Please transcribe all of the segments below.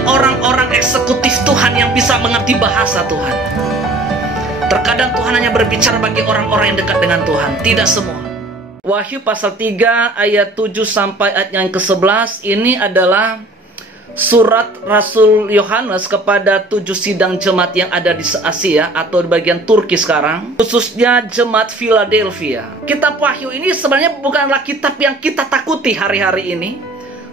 hanya orang-orang eksekutif Tuhan yang bisa mengerti bahasa Tuhan. Terkadang Tuhan hanya berbicara bagi orang-orang yang dekat dengan Tuhan, tidak semua. Wahyu pasal 3 ayat 7 sampai ayat yang ke-11 ini adalah surat Rasul Yohanes kepada 7 sidang jemaat yang ada di Asia atau di bagian Turki sekarang, khususnya jemaat Philadelphia. Kitab Wahyu ini sebenarnya bukanlah kitab yang kita takuti hari-hari ini,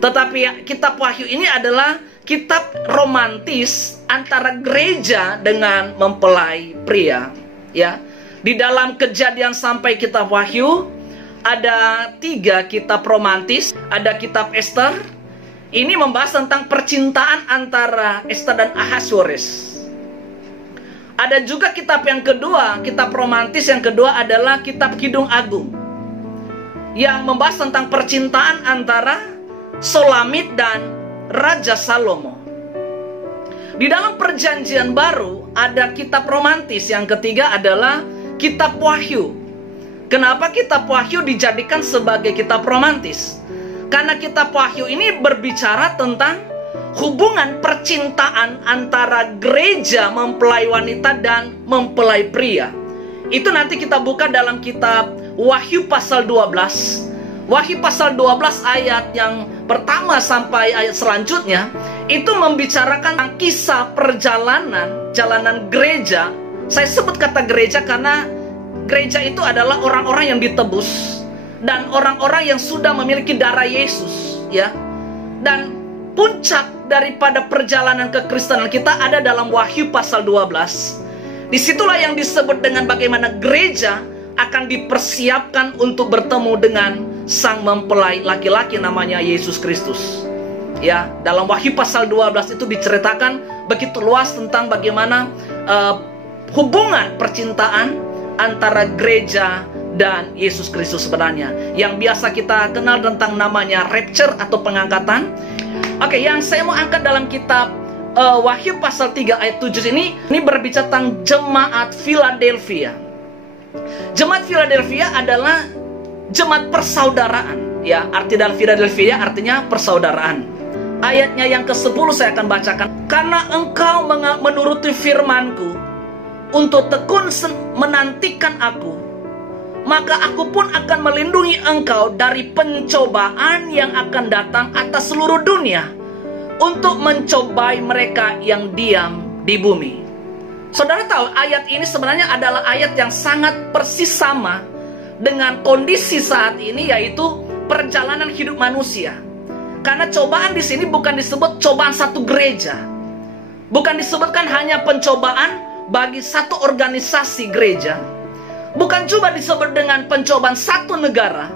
tetapi kitab Wahyu ini adalah kitab romantis antara gereja dengan mempelai pria. Ya, di dalam Kejadian sampai kitab Wahyu ada 3 kitab romantis. Ada kitab Esther. Ini membahas tentang percintaan antara Esther dan Ahasuerus. Ada juga kitab yang kedua, kitab romantis yang kedua adalah kitab Kidung Agung, yang membahas tentang percintaan antara Solamit dan Raja Salomo. Di dalam Perjanjian Baru ada kitab romantis yang ketiga adalah kitab Wahyu. Kenapa kitab Wahyu dijadikan sebagai kitab romantis? Karena kitab Wahyu ini berbicara tentang hubungan percintaan antara gereja mempelai wanita dan mempelai pria. Itu nanti kita buka dalam kitab Wahyu pasal 12. Wahyu pasal 12 ayat yang pertama sampai ayat selanjutnya itu membicarakan tentang kisah jalanan gereja. Saya sebut kata gereja karena gereja itu adalah orang-orang yang ditebus dan orang-orang yang sudah memiliki darah Yesus, ya. Dan puncak daripada perjalanan kekristenan kita ada dalam Wahyu pasal 12. Disitulah yang disebut dengan bagaimana gereja akan dipersiapkan untuk bertemu dengan sang mempelai laki-laki namanya Yesus Kristus. Ya, dalam Wahyu pasal 12 itu diceritakan begitu luas tentang bagaimana hubungan percintaan antara gereja dan Yesus Kristus sebenarnya, yang biasa kita kenal tentang namanya rapture atau pengangkatan. Oke, yang saya mau angkat dalam kitab Wahyu pasal 3 ayat 7 ini berbicara tentang jemaat Philadelphia. Jemaat Philadelphia adalah jemaat persaudaraan, ya. Arti dari Philadelphia artinya persaudaraan. Ayatnya yang ke-10 saya akan bacakan. Karena engkau menuruti firmanku untuk tekun menantikan aku, maka aku pun akan melindungi engkau dari pencobaan yang akan datang atas seluruh dunia untuk mencobai mereka yang diam di bumi. Saudara tahu, ayat ini sebenarnya adalah ayat yang sangat persis sama dengan kondisi saat ini, yaitu perjalanan hidup manusia. Karena cobaan di sini bukan disebut cobaan satu gereja, bukan disebutkan hanya pencobaan bagi satu organisasi gereja, bukan juga disebut dengan pencobaan satu negara,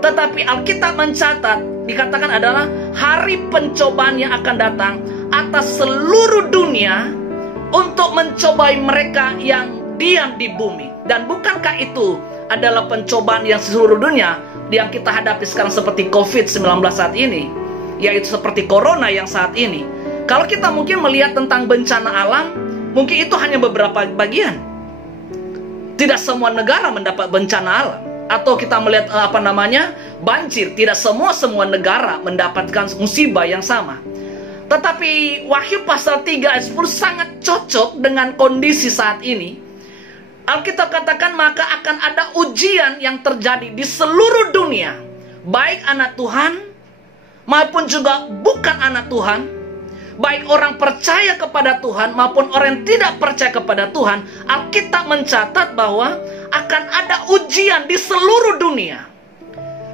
tetapi Alkitab mencatat, dikatakan adalah hari pencobaan yang akan datang atas seluruh dunia untuk mencobai mereka yang diam di bumi. Dan bukankah itu adalah pencobaan yang seluruh dunia yang kita hadapi sekarang seperti COVID-19 saat ini, yaitu seperti Corona yang saat ini. Kalau kita mungkin melihat tentang bencana alam, mungkin itu hanya beberapa bagian. Tidak semua negara mendapat bencana alam. Atau kita melihat banjir. Tidak semua negara mendapatkan musibah yang sama. Tetapi Wahyu pasal 3 ayat 10 sangat cocok dengan kondisi saat ini. Alkitab katakan maka akan ada ujian yang terjadi di seluruh dunia, baik anak Tuhan maupun juga bukan anak Tuhan, baik orang percaya kepada Tuhan maupun orang yang tidak percaya kepada Tuhan. Alkitab mencatat bahwa akan ada ujian di seluruh dunia.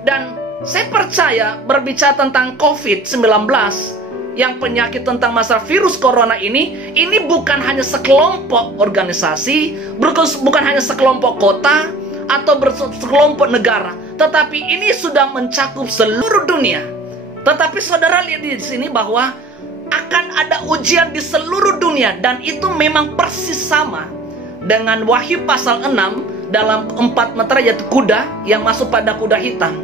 Dan saya percaya berbicara tentang COVID-19, yang penyakit tentang masalah virus corona ini bukan hanya sekelompok organisasi, bukan hanya sekelompok kota atau sekelompok negara, tetapi ini sudah mencakup seluruh dunia. Tetapi saudara lihat di sini bahwa akan ada ujian di seluruh dunia, dan itu memang persis sama dengan Wahyu pasal 6 dalam 4 meter, yaitu kuda yang masuk pada kuda hitam.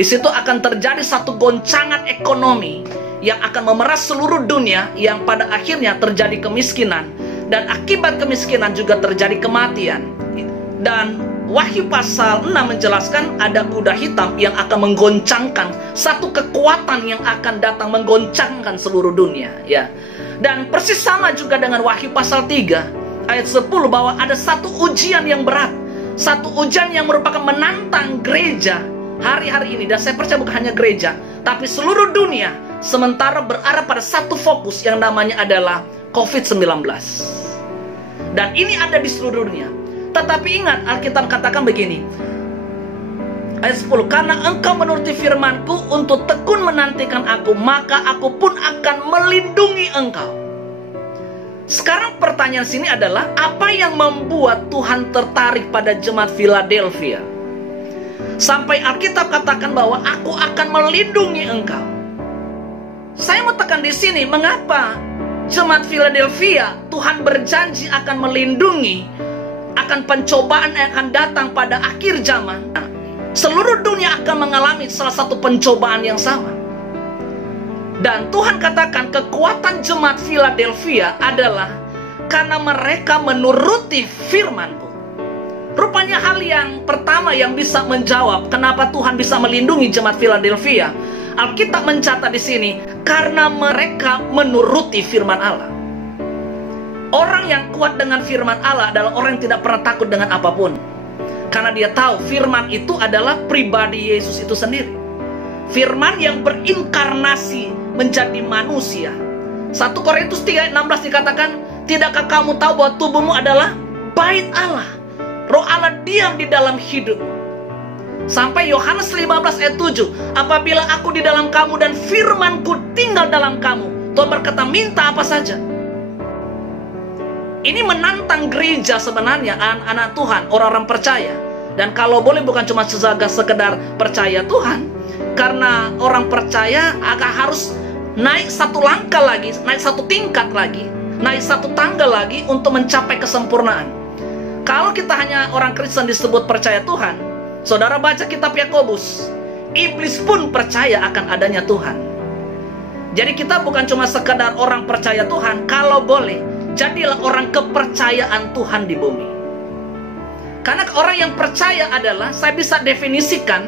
Di situ akan terjadi satu goncangan ekonomi yang akan memeras seluruh dunia, yang pada akhirnya terjadi kemiskinan, dan akibat kemiskinan juga terjadi kematian. Dan Wahyu pasal 6 menjelaskan ada kuda hitam yang akan menggoncangkan, satu kekuatan yang akan datang menggoncangkan seluruh dunia, ya. Dan persis sama juga dengan Wahyu pasal 3 ayat 10 bahwa ada satu ujian yang berat, satu ujian yang merupakan menantang gereja hari-hari ini. Dan saya percaya bukan hanya gereja, tapi seluruh dunia sementara berada pada satu fokus yang namanya adalah COVID-19. Dan ini ada di seluruh dunia. Tetapi ingat, Alkitab katakan begini, ayat 10, karena engkau menuruti firmanku untuk tekun menantikan aku, maka aku pun akan melindungi engkau. Sekarang pertanyaan sini adalah, apa yang membuat Tuhan tertarik pada jemaat Philadelphia sampai Alkitab katakan bahwa aku akan melindungi engkau? Saya mau tekan di sini, mengapa jemaat Philadelphia Tuhan berjanji akan melindungi akan pencobaan yang akan datang pada akhir zaman. Seluruh dunia akan mengalami salah satu pencobaan yang sama. Dan Tuhan katakan kekuatan jemaat Philadelphia adalah karena mereka menuruti firman-Ku. Rupanya hal yang pertama yang bisa menjawab kenapa Tuhan bisa melindungi jemaat Philadelphia, Alkitab mencatat di sini, karena mereka menuruti firman Allah. Orang yang kuat dengan firman Allah adalah orang yang tidak pernah takut dengan apapun. Karena dia tahu firman itu adalah pribadi Yesus itu sendiri. Firman yang berinkarnasi menjadi manusia. 1 Korintus 3:16 dikatakan, tidakkah kamu tahu bahwa tubuhmu adalah bait Allah? Roh Allah diam di dalam hidupmu. Sampai Yohanes 15 ayat 7, apabila aku di dalam kamu dan firmanku tinggal dalam kamu, Tuhan berkata, minta apa saja. Ini menantang gereja sebenarnya, anak-anak Tuhan, orang-orang percaya. Dan kalau boleh bukan cuma sekedar percaya Tuhan, karena orang percaya akan harus naik satu langkah lagi, naik satu tingkat lagi, naik satu tangga lagi untuk mencapai kesempurnaan. Kalau kita hanya orang Kristen disebut percaya Tuhan, saudara baca kitab Yakobus, iblis pun percaya akan adanya Tuhan. Jadi kita bukan cuma sekedar orang percaya Tuhan, kalau boleh jadilah orang kepercayaan Tuhan di bumi. Karena orang yang percaya adalah, saya bisa definisikan,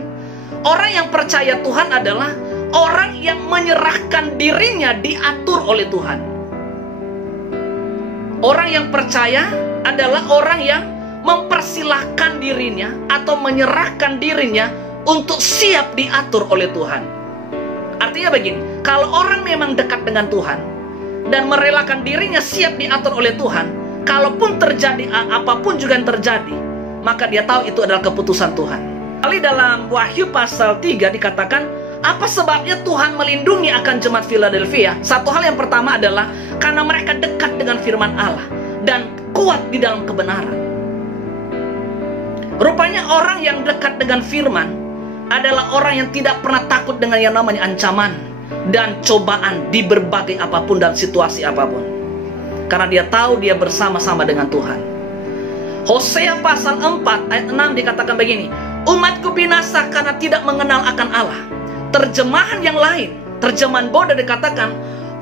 orang yang percaya Tuhan adalah orang yang menyerahkan dirinya diatur oleh Tuhan. Orang yang percaya adalah orang yang mempersilahkan dirinya atau menyerahkan dirinya untuk siap diatur oleh Tuhan. Artinya begini, kalau orang memang dekat dengan Tuhan dan merelakan dirinya siap diatur oleh Tuhan, kalaupun terjadi apapun juga yang terjadi, maka dia tahu itu adalah keputusan Tuhan. Kali dalam Wahyu pasal 3 dikatakan, apa sebabnya Tuhan melindungi akan jemaat Philadelphia? Satu hal yang pertama adalah karena mereka dekat dengan firman Allah dan kuat di dalam kebenaran. Rupanya orang yang dekat dengan firman adalah orang yang tidak pernah takut dengan yang namanya ancaman dan cobaan di berbagai apapun dan situasi apapun. Karena dia tahu dia bersama-sama dengan Tuhan. Hosea pasal 4 ayat 6 dikatakan begini, umatku binasa karena tidak mengenal akan Allah. Terjemahan yang lain, terjemahan Boda dikatakan,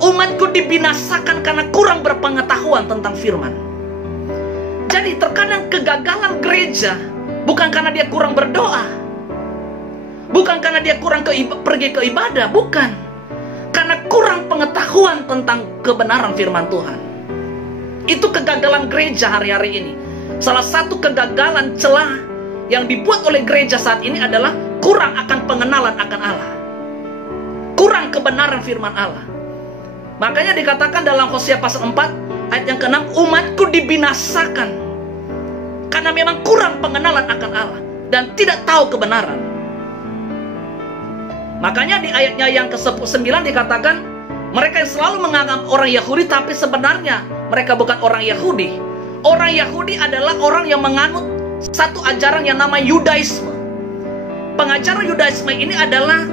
umatku dibinasakan karena kurang berpengetahuan tentang firman. Jadi terkadang kegagalan gereja bukan karena dia kurang berdoa, bukan karena dia kurang pergi ke ibadah, bukan. Karena kurang pengetahuan tentang kebenaran firman Tuhan. Itu kegagalan gereja hari-hari ini. Salah satu kegagalan celah yang dibuat oleh gereja saat ini adalah kurang akan pengenalan akan Allah, kurang kebenaran firman Allah. Makanya dikatakan dalam Hosea pasal 4 ayat yang ke-6, umatku dibinasakan karena memang kurang pengenalan akan Allah dan tidak tahu kebenaran. Makanya di ayatnya yang ke-9 dikatakan, mereka yang selalu menganggap orang Yahudi, tapi sebenarnya mereka bukan orang Yahudi. Orang Yahudi adalah orang yang menganut satu ajaran yang nama Yudaisme. Pengajaran Yudaisme ini adalah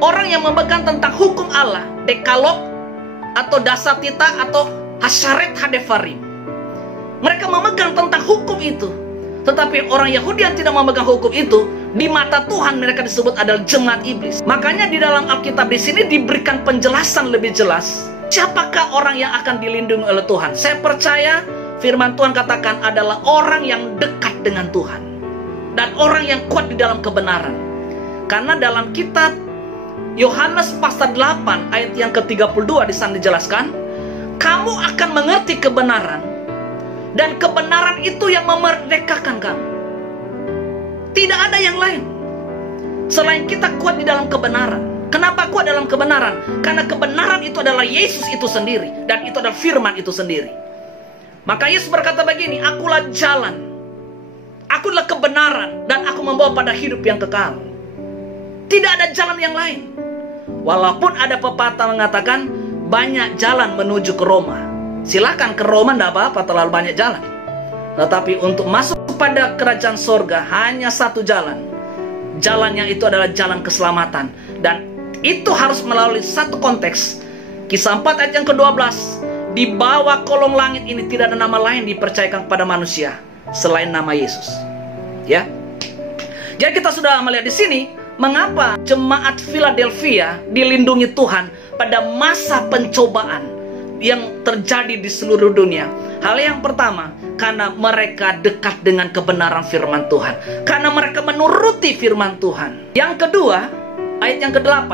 orang yang memegang tentang hukum Allah, Dekalog atau Dasatita atau Hasyaret Hadefarim. Mereka memegang tentang hukum itu. Tetapi orang Yahudi yang tidak memegang hukum itu, di mata Tuhan mereka disebut adalah jemaat iblis. Makanya di dalam Alkitab di sini diberikan penjelasan lebih jelas, siapakah orang yang akan dilindungi oleh Tuhan. Saya percaya firman Tuhan katakan adalah orang yang dekat dengan Tuhan. dan orang yang kuat di dalam kebenaran. Karena dalam kitab Yohanes pasal 8 ayat yang ke-32 di sana dijelaskan, kamu akan mengerti kebenaran, dan kebenaran itu yang memerdekakan kamu. Tidak ada yang lain selain kita kuat di dalam kebenaran. Kenapa kuat dalam kebenaran? Karena kebenaran itu adalah Yesus itu sendiri, dan itu adalah firman itu sendiri. Maka Yesus berkata begini, akulah jalan, akulah kebenaran, dan aku membawa pada hidup yang kekal. Tidak ada jalan yang lain. Walaupun ada pepatah mengatakan banyak jalan menuju ke Roma. Silakan ke Roma, tidak apa-apa, terlalu banyak jalan. Tetapi untuk masuk pada kerajaan sorga hanya satu jalan. Jalannya itu adalah jalan keselamatan. Dan itu harus melalui satu konteks. Kisah 4 ayat yang ke-12. Di bawah kolong langit ini tidak ada nama lain dipercayakan kepada manusia selain nama Yesus. Ya. Jadi kita sudah melihat di sini mengapa jemaat Philadelphia dilindungi Tuhan pada masa pencobaan yang terjadi di seluruh dunia. Hal yang pertama, karena mereka dekat dengan kebenaran firman Tuhan. Karena mereka menuruti firman Tuhan. Yang kedua, ayat yang ke-8.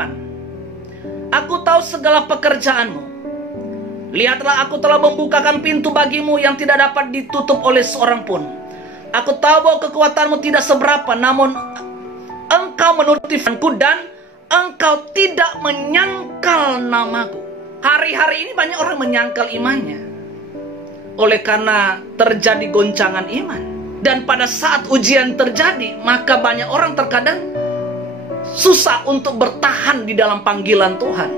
Aku tahu segala pekerjaanmu. Lihatlah, aku telah membukakan pintu bagimu yang tidak dapat ditutup oleh seorang pun. Aku tahu bahwa kekuatanmu tidak seberapa, namun engkau menuruti firman-Ku dan engkau tidak menyangkal namaku. Hari-hari ini banyak orang menyangkal imannya oleh karena terjadi goncangan iman. Dan pada saat ujian terjadi, maka banyak orang terkadang susah untuk bertahan di dalam panggilan Tuhan.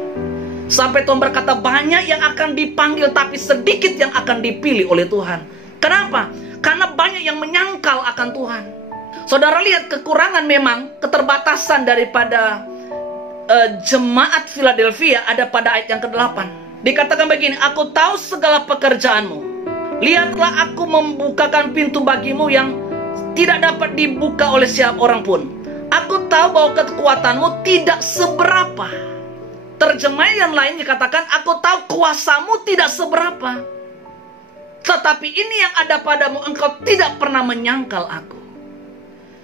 Sampai Tuhan berkata banyak yang akan dipanggil, tapi sedikit yang akan dipilih oleh Tuhan. Kenapa? Karena banyak yang menyangkal akan Tuhan. Saudara lihat kekurangan memang, keterbatasan daripada jemaat Philadelphia ada pada ayat yang ke-8. Dikatakan begini, aku tahu segala pekerjaanmu. Lihatlah, aku membukakan pintu bagimu yang tidak dapat dibuka oleh siapa orang pun. Aku tahu bahwa kekuatanmu tidak seberapa. Terjemahan yang lain dikatakan, aku tahu kuasamu tidak seberapa. Tetapi ini yang ada padamu, engkau tidak pernah menyangkal aku.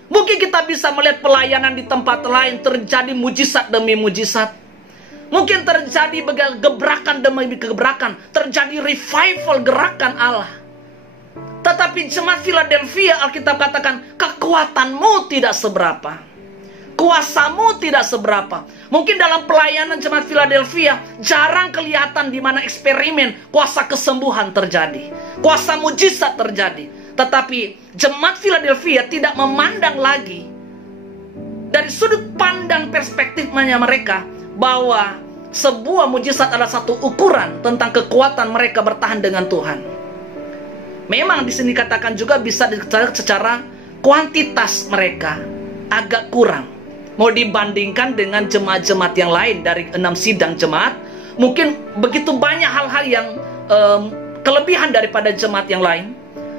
Mungkin kita bisa melihat pelayanan di tempat lain terjadi mujizat demi mujizat. Mungkin terjadi gebrakan demi gebrakan. Terjadi revival gerakan Allah. Tetapi jemaat Philadelphia, Alkitab katakan, kekuatanmu tidak seberapa. Kuasamu tidak seberapa. Mungkin dalam pelayanan jemaat Philadelphia jarang kelihatan di mana eksperimen kuasa kesembuhan terjadi, kuasa mujizat terjadi. Tetapi jemaat Philadelphia tidak memandang lagi dari sudut pandang perspektifnya mereka bahwa sebuah mujizat adalah satu ukuran tentang kekuatan mereka bertahan dengan Tuhan. Memang di sini katakan juga bisa dicari secara kuantitas mereka agak kurang. Mau dibandingkan dengan jemaat-jemaat yang lain dari 6 sidang jemaat, mungkin begitu banyak hal-hal yang kelebihan daripada jemaat yang lain.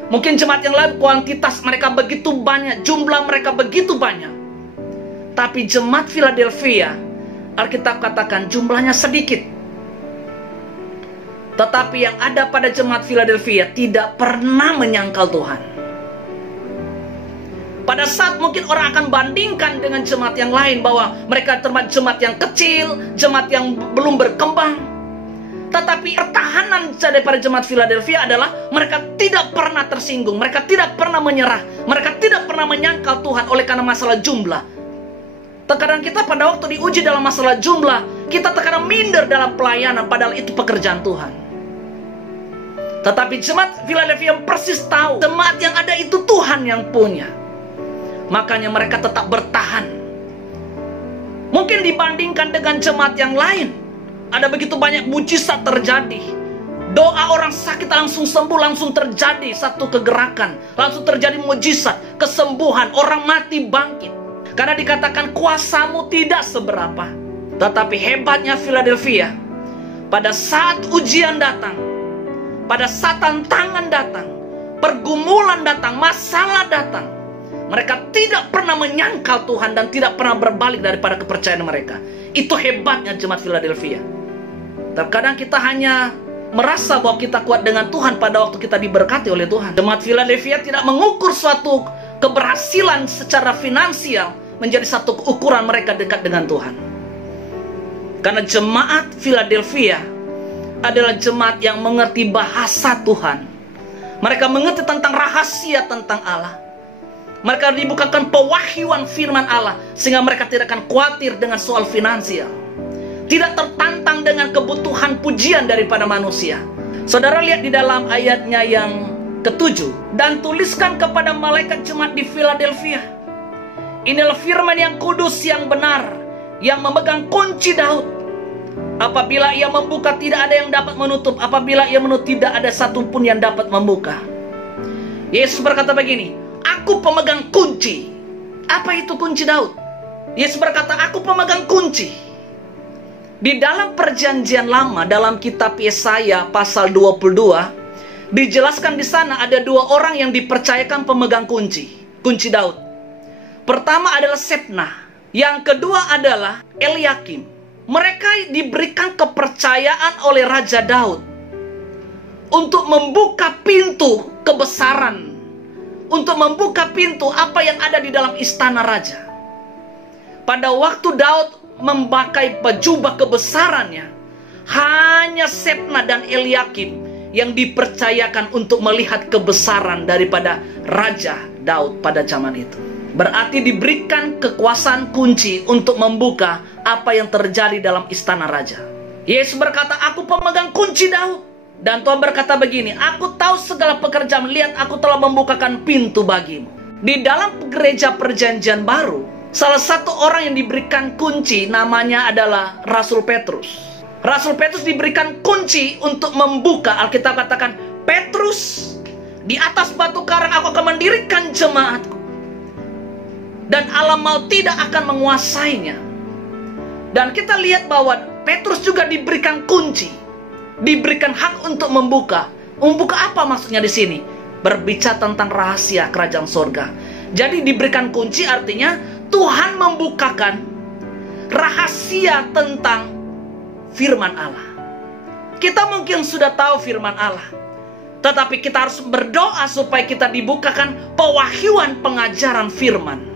Mungkin jemaat yang lain kuantitas mereka begitu banyak, jumlah mereka begitu banyak. Tapi jemaat Philadelphia, Alkitab katakan jumlahnya sedikit. Tetapi yang ada pada jemaat Philadelphia tidak pernah menyangkal Tuhan. Pada saat mungkin orang akan bandingkan dengan jemaat yang lain bahwa mereka termasuk jemaat yang kecil, jemaat yang belum berkembang. Tetapi pertahanan daripada jemaat Philadelphia adalah mereka tidak pernah tersinggung, mereka tidak pernah menyerah, mereka tidak pernah menyangkal Tuhan oleh karena masalah jumlah. Terkadang kita pada waktu diuji dalam masalah jumlah, kita terkadang minder dalam pelayanan, padahal itu pekerjaan Tuhan. Tetapi jemaat Philadelphia persis tahu jemaat yang ada itu Tuhan yang punya. Makanya mereka tetap bertahan. Mungkin dibandingkan dengan jemaat yang lain, ada begitu banyak mujizat terjadi. Doa orang sakit langsung sembuh, langsung terjadi satu kegerakan, langsung terjadi mujizat, kesembuhan, orang mati bangkit. Karena dikatakan kuasamu tidak seberapa. Tetapi hebatnya Philadelphia, pada saat ujian datang, pada saat tantangan datang, pergumulan datang, masalah datang, mereka tidak pernah menyangkal Tuhan dan tidak pernah berbalik daripada kepercayaan mereka. Itu hebatnya jemaat Philadelphia. Terkadang kita hanya merasa bahwa kita kuat dengan Tuhan pada waktu kita diberkati oleh Tuhan. Jemaat Philadelphia tidak mengukur suatu keberhasilan secara finansial menjadi satu ukuran mereka dekat dengan Tuhan. Karena jemaat Philadelphia adalah jemaat yang mengerti bahasa Tuhan. Mereka mengerti tentang rahasia tentang Allah. Mereka dibukakan pewahyuan firman Allah, sehingga mereka tidak akan khawatir dengan soal finansial, tidak tertantang dengan kebutuhan pujian daripada manusia. Saudara lihat di dalam ayatnya yang ke-7. Dan tuliskan kepada malaikat jemaat di Philadelphia, inilah firman yang kudus, yang benar, yang memegang kunci Daud. Apabila ia membuka, tidak ada yang dapat menutup. Apabila ia menutup, tidak ada satupun yang dapat membuka. Yesus berkata begini, aku pemegang kunci. Apa itu kunci Daud? Yesus berkata, aku pemegang kunci. Di dalam perjanjian lama, dalam kitab Yesaya pasal 22, dijelaskan di sana ada dua orang yang dipercayakan pemegang kunci Daud. Pertama adalah Sebna, yang kedua adalah Eliakim. Mereka diberikan kepercayaan oleh Raja Daud untuk membuka pintu kebesaran, untuk membuka pintu apa yang ada di dalam istana raja. Pada waktu Daud memakai jubah kebesarannya, hanya Sebna dan Eliakim yang dipercayakan untuk melihat kebesaran daripada Raja Daud pada zaman itu. Berarti diberikan kekuasaan kunci untuk membuka apa yang terjadi dalam istana raja. Yesus berkata, aku pemegang kunci Daud. Dan Tuhan berkata begini, aku tahu segala pekerjaan, lihat aku telah membukakan pintu bagimu. Di dalam gereja perjanjian baru, salah satu orang yang diberikan kunci namanya adalah Rasul Petrus. Rasul Petrus diberikan kunci untuk membuka. Alkitab katakan, Petrus, di atas batu karang aku akan mendirikan jemaatku, dan alam maut tidak akan menguasainya. Dan kita lihat bahwa Petrus juga diberikan kunci, diberikan hak untuk membuka. Membuka apa maksudnya di sini? Berbicara tentang rahasia kerajaan sorga. Jadi diberikan kunci artinya Tuhan membukakan rahasia tentang firman Allah. Kita mungkin sudah tahu firman Allah, tetapi kita harus berdoa supaya kita dibukakan pewahyuan pengajaran firman.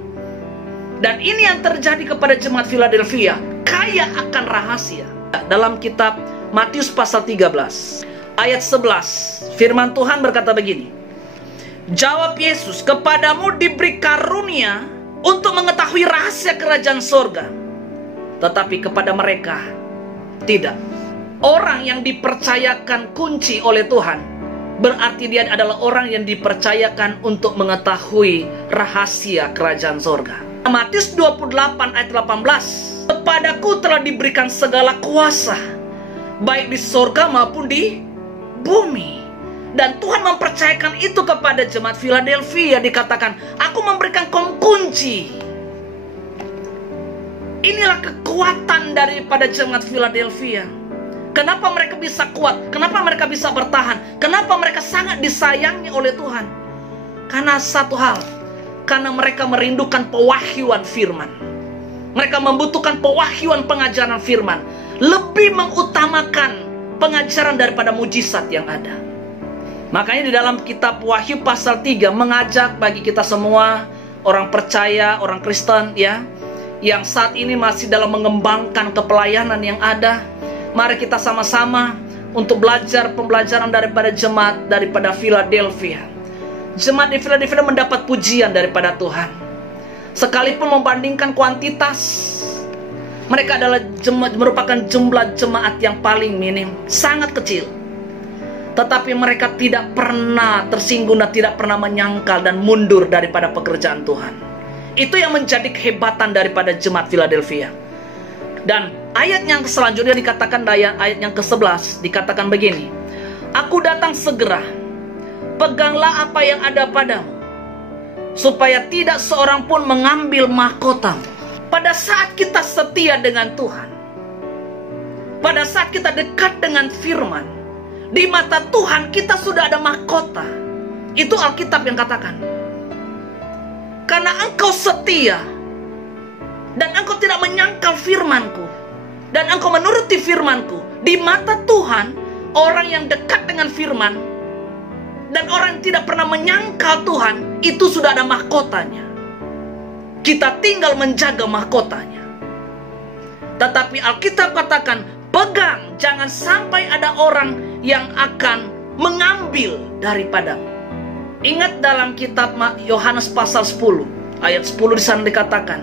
Dan ini yang terjadi kepada jemaat Philadelphia, kaya akan rahasia. Dalam kitab Matius pasal 13 ayat 11, firman Tuhan berkata begini, jawab Yesus, kepadamu diberi karunia untuk mengetahui rahasia kerajaan sorga, tetapi kepada mereka tidak. Orang yang dipercayakan kunci oleh Tuhan, berarti dia adalah orang yang dipercayakan untuk mengetahui rahasia kerajaan sorga. Matius 28 ayat 18, kepadaku telah diberikan segala kuasa, baik di sorga maupun di bumi. Dan Tuhan mempercayakan itu kepada jemaat Philadelphia. Dikatakan, aku memberikan kunci. Inilah kekuatan daripada jemaat Philadelphia. Kenapa mereka bisa kuat? Kenapa mereka bisa bertahan? Kenapa mereka sangat disayangi oleh Tuhan? Karena satu hal, karena mereka merindukan pewahyuan firman. Mereka membutuhkan pewahyuan pengajaran firman, lebih mengutamakan pengajaran daripada mujizat yang ada. Makanya di dalam kitab Wahyu pasal 3 mengajak bagi kita semua, orang percaya, orang Kristen ya, yang saat ini masih dalam mengembangkan kepelayanan yang ada, mari kita sama-sama untuk belajar pembelajaran daripada jemaat daripada Philadelphia. Jemaat di Philadelphia mendapat pujian daripada Tuhan. Sekalipun membandingkan kuantitas, mereka adalah merupakan jumlah jemaat yang paling minim, sangat kecil. Tetapi mereka tidak pernah tersinggung dan tidak pernah menyangkal dan mundur daripada pekerjaan Tuhan. Itu yang menjadi kehebatan daripada jemaat Philadelphia. Dan ayat yang selanjutnya dikatakan, ayat yang ke-11 dikatakan begini, aku datang segera, peganglah apa yang ada padamu, supaya tidak seorang pun mengambil mahkotamu. Pada saat kita setia dengan Tuhan, pada saat kita dekat dengan firman, di mata Tuhan kita sudah ada mahkota. Itu Alkitab yang katakan, karena engkau setia dan engkau tidak menyangkal firmanku, dan engkau menuruti firmanku, di mata Tuhan orang yang dekat dengan firman Dan orang yang tidak pernah menyangkal Tuhan, itu sudah ada mahkotanya. Kita tinggal menjaga mahkotanya. Tetapi Alkitab katakan, pegang, jangan sampai ada orang yang akan mengambil daripadamu. Ingat dalam kitab Yohanes pasal 10, ayat 10 di sana dikatakan,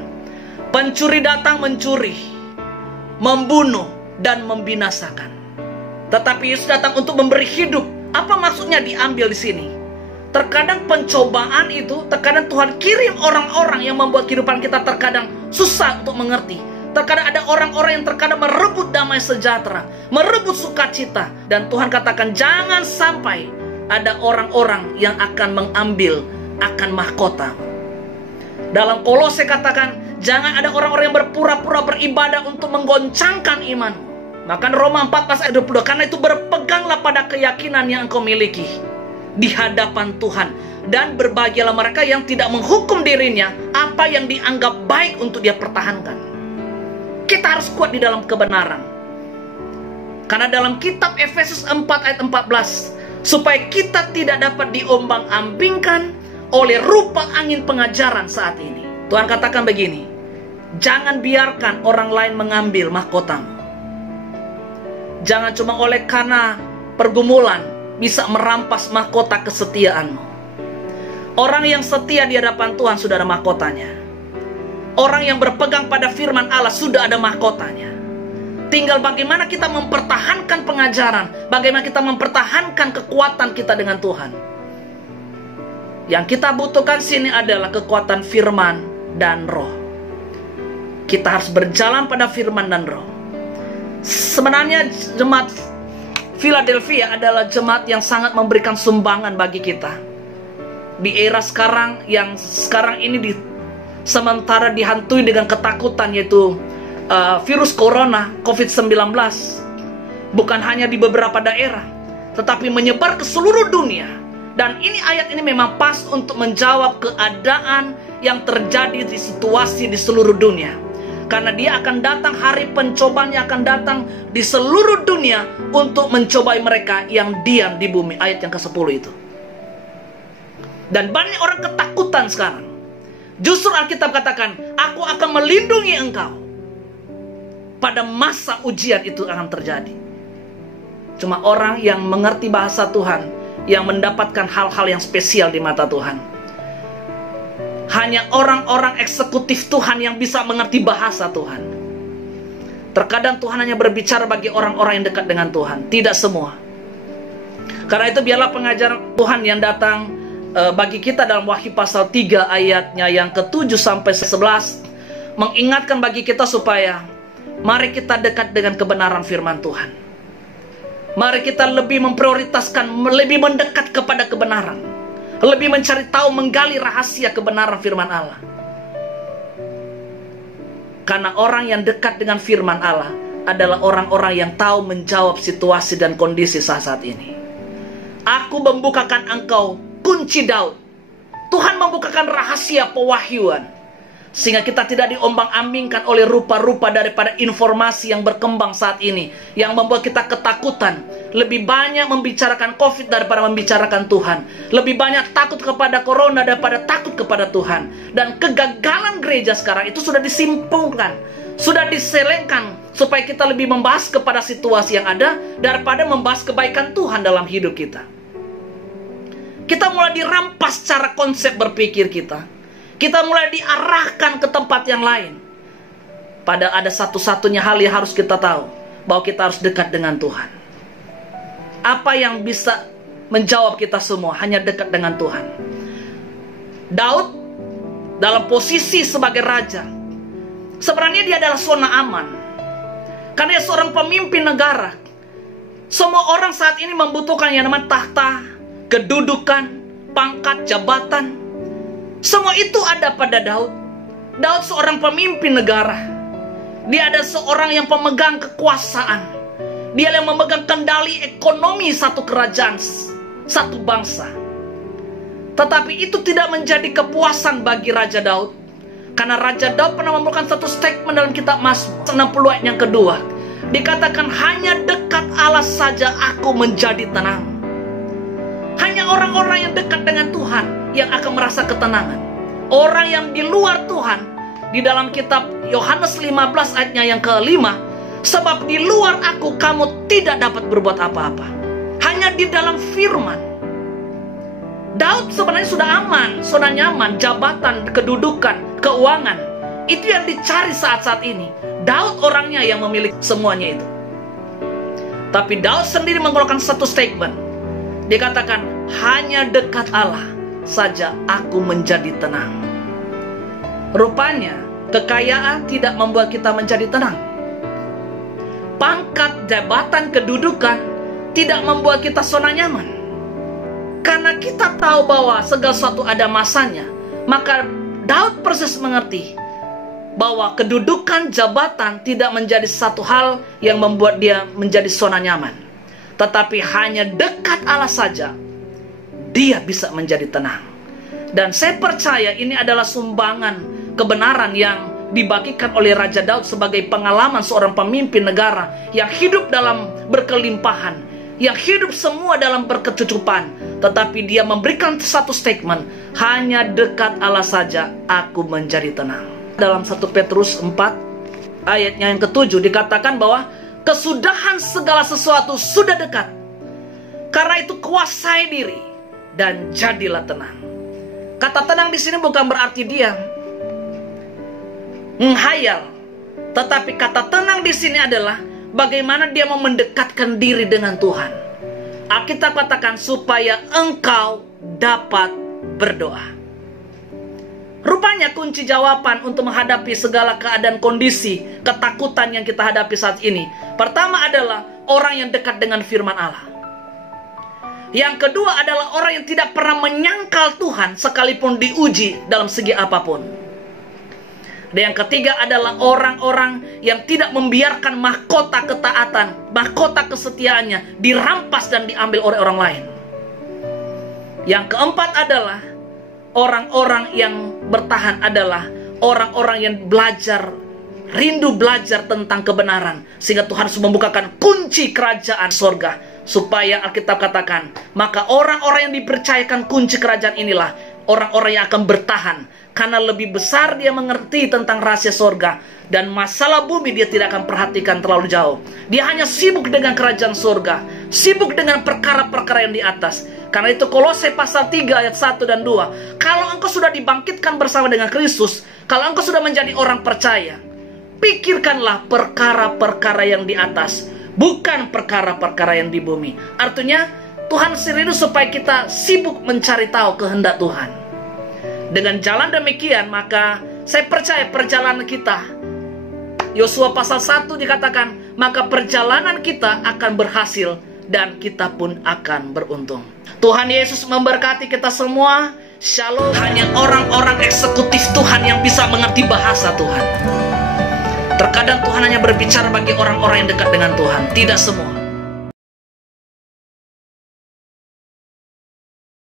pencuri datang mencuri, membunuh, dan membinasakan. Tetapi Yesus datang untuk memberi hidup. Apa maksudnya diambil di sini? Terkadang pencobaan itu, terkadang Tuhan kirim orang-orang yang membuat kehidupan kita terkadang susah untuk mengerti. Terkadang ada orang-orang yang terkadang merebut damai sejahtera, merebut sukacita. Dan Tuhan katakan, jangan sampai ada orang-orang yang akan mengambil akan mahkota. Dalam Kolose katakan, jangan ada orang-orang yang berpura-pura beribadah untuk menggoncangkan imanmu. Maka Roma 14 ayat 22, karena itu berpeganglah pada keyakinan yang engkau miliki di hadapan Tuhan. Dan berbahagialah mereka yang tidak menghukum dirinya apa yang dianggap baik untuk dia pertahankan. Kita harus kuat di dalam kebenaran. Karena dalam kitab Efesus 4 ayat 14, supaya kita tidak dapat diombang-ambingkan oleh rupa angin pengajaran saat ini. Tuhan katakan begini, jangan biarkan orang lain mengambil mahkotamu. Jangan cuma oleh karena pergumulan bisa merampas mahkota kesetiaanmu. Orang yang setia di hadapan Tuhan sudah ada mahkotanya. Orang yang berpegang pada firman Allah sudah ada mahkotanya. Tinggal bagaimana kita mempertahankan pengajaran, bagaimana kita mempertahankan kekuatan kita dengan Tuhan. Yang kita butuhkan sini adalah kekuatan firman dan roh. Kita harus berjalan pada firman dan roh. Sebenarnya jemaat Philadelphia adalah jemaat yang sangat memberikan sumbangan bagi kita. Di era sekarang yang sekarang ini sementara dihantui dengan ketakutan, yaitu virus corona COVID-19. Bukan hanya di beberapa daerah, tetapi menyebar ke seluruh dunia. Dan ini ayat ini memang pas untuk menjawab keadaan yang terjadi di situasi di seluruh dunia. Karena dia akan datang, hari pencobanya akan datang di seluruh dunia untuk mencobai mereka yang diam di bumi. Ayat yang ke-10 itu. Dan banyak orang ketakutan sekarang. Justru Alkitab katakan, aku akan melindungi engkau. Pada masa ujian itu akan terjadi. Cuma orang yang mengerti bahasa Tuhan, yang mendapatkan hal-hal yang spesial di mata Tuhan. Hanya orang-orang eksekutif Tuhan yang bisa mengerti bahasa Tuhan. Terkadang Tuhan hanya berbicara bagi orang-orang yang dekat dengan Tuhan, tidak semua. Karena itu biarlah pengajaran Tuhan yang datang bagi kita dalam Wahyu pasal 3 ayatnya yang ke-7 sampai 11 mengingatkan bagi kita supaya mari kita dekat dengan kebenaran firman Tuhan. Mari kita lebih memprioritaskan, lebih mendekat kepada kebenaran. Lebih mencari tahu, menggali rahasia kebenaran firman Allah. Karena orang yang dekat dengan firman Allah adalah orang-orang yang tahu menjawab situasi dan kondisi saat ini. Aku membukakan engkau kunci Daud. Tuhan membukakan rahasia pewahyuan. Sehingga kita tidak diombang-ambingkan oleh rupa-rupa daripada informasi yang berkembang saat ini, yang membuat kita ketakutan. Lebih banyak membicarakan COVID daripada membicarakan Tuhan. Lebih banyak takut kepada corona daripada takut kepada Tuhan. Dan kegagalan gereja sekarang itu sudah disimpulkan, sudah diselengkan, supaya kita lebih membahas kepada situasi yang ada daripada membahas kebaikan Tuhan dalam hidup kita. Kita mulai dirampas cara konsep berpikir kita. Kita mulai diarahkan ke tempat yang lain. Padahal ada satu-satunya hal yang harus kita tahu, bahwa kita harus dekat dengan Tuhan. Apa yang bisa menjawab kita semua? Hanya dekat dengan Tuhan. Daud dalam posisi sebagai raja, sebenarnya dia adalah zona aman. Karena dia seorang pemimpin negara. Semua orang saat ini membutuhkan yang namanya tahta, kedudukan, pangkat, jabatan. Semua itu ada pada Daud. Daud seorang pemimpin negara. Dia ada seorang yang pemegang kekuasaan. Dia yang memegang kendali ekonomi satu kerajaan, satu bangsa. Tetapi itu tidak menjadi kepuasan bagi Raja Daud. Karena Raja Daud pernah memberikan satu statement dalam kitab Mazmur 60 ayat yang kedua. Dikatakan, hanya dekat Allah saja aku menjadi tenang. Hanya Hanya orang-orang yang dekat dengan Tuhan yang akan merasa ketenangan. Orang yang di luar Tuhan, di dalam kitab Yohanes 15 ayatnya yang ke-5, sebab di luar aku kamu tidak dapat berbuat apa-apa. Hanya di dalam firman. Daud sebenarnya sudah aman, sudah nyaman, jabatan, kedudukan, keuangan. Itu yang dicari saat-saat ini. Daud orangnya yang memiliki semuanya itu. Tapi Daud sendiri mengeluarkan satu statement. Dia katakan, hanya dekat Allah saja aku menjadi tenang. Rupanya, kekayaan tidak membuat kita menjadi tenang. Pangkat, jabatan, kedudukan tidak membuat kita zona nyaman. Karena kita tahu bahwa segala sesuatu ada masanya, maka Daud persis mengerti bahwa kedudukan, jabatan tidak menjadi satu hal yang membuat dia menjadi zona nyaman. Tetapi hanya dekat Allah saja dia bisa menjadi tenang. Dan saya percaya ini adalah sumbangan kebenaran yang dibagikan oleh Raja Daud sebagai pengalaman seorang pemimpin negara yang hidup dalam berkelimpahan, yang hidup semua dalam berkecucupan, tetapi dia memberikan satu statement, hanya dekat Allah saja aku menjadi tenang. Dalam 1 Petrus 4 ayatnya yang ke-7 dikatakan bahwa kesudahan segala sesuatu sudah dekat. Karena itu kuasai diri dan jadilah tenang. Kata tenang di sini bukan berarti diam, menghayal, tetapi kata tenang di sini adalah bagaimana dia mau mendekatkan diri dengan Tuhan. Alkitab katakan supaya engkau dapat berdoa. Rupanya kunci jawaban untuk menghadapi segala keadaan, kondisi, ketakutan yang kita hadapi saat ini, pertama adalah orang yang dekat dengan firman Allah. Yang kedua adalah orang yang tidak pernah menyangkal Tuhan sekalipun diuji dalam segi apapun. Dan yang ketiga adalah orang-orang yang tidak membiarkan mahkota ketaatan, mahkota kesetiaannya dirampas dan diambil oleh orang lain. Yang keempat adalah orang-orang yang bertahan adalah orang-orang yang belajar, rindu belajar tentang kebenaran, sehingga Tuhan harus membukakan kunci kerajaan sorga. Supaya Alkitab katakan, maka orang-orang yang dipercayakan kunci kerajaan inilah orang-orang yang akan bertahan. Karena lebih besar dia mengerti tentang rahasia sorga. Dan masalah bumi dia tidak akan perhatikan terlalu jauh. Dia hanya sibuk dengan kerajaan sorga, sibuk dengan perkara-perkara yang di atas. Karena itu Kolose pasal 3 ayat 1 dan 2. Kalau engkau sudah dibangkitkan bersama dengan Kristus, kalau engkau sudah menjadi orang percaya, pikirkanlah perkara-perkara yang di atas, bukan perkara-perkara yang di bumi. Artinya Tuhan rindu supaya kita sibuk mencari tahu kehendak Tuhan. Dengan jalan demikian, maka saya percaya perjalanan kita, Yosua pasal 1 dikatakan, maka perjalanan kita akan berhasil dan kita pun akan beruntung. Tuhan Yesus memberkati kita semua. Shalom. Hanya orang-orang eksekutif Tuhan yang bisa mengerti bahasa Tuhan. Terkadang Tuhan hanya berbicara bagi orang-orang yang dekat dengan Tuhan, tidak semua.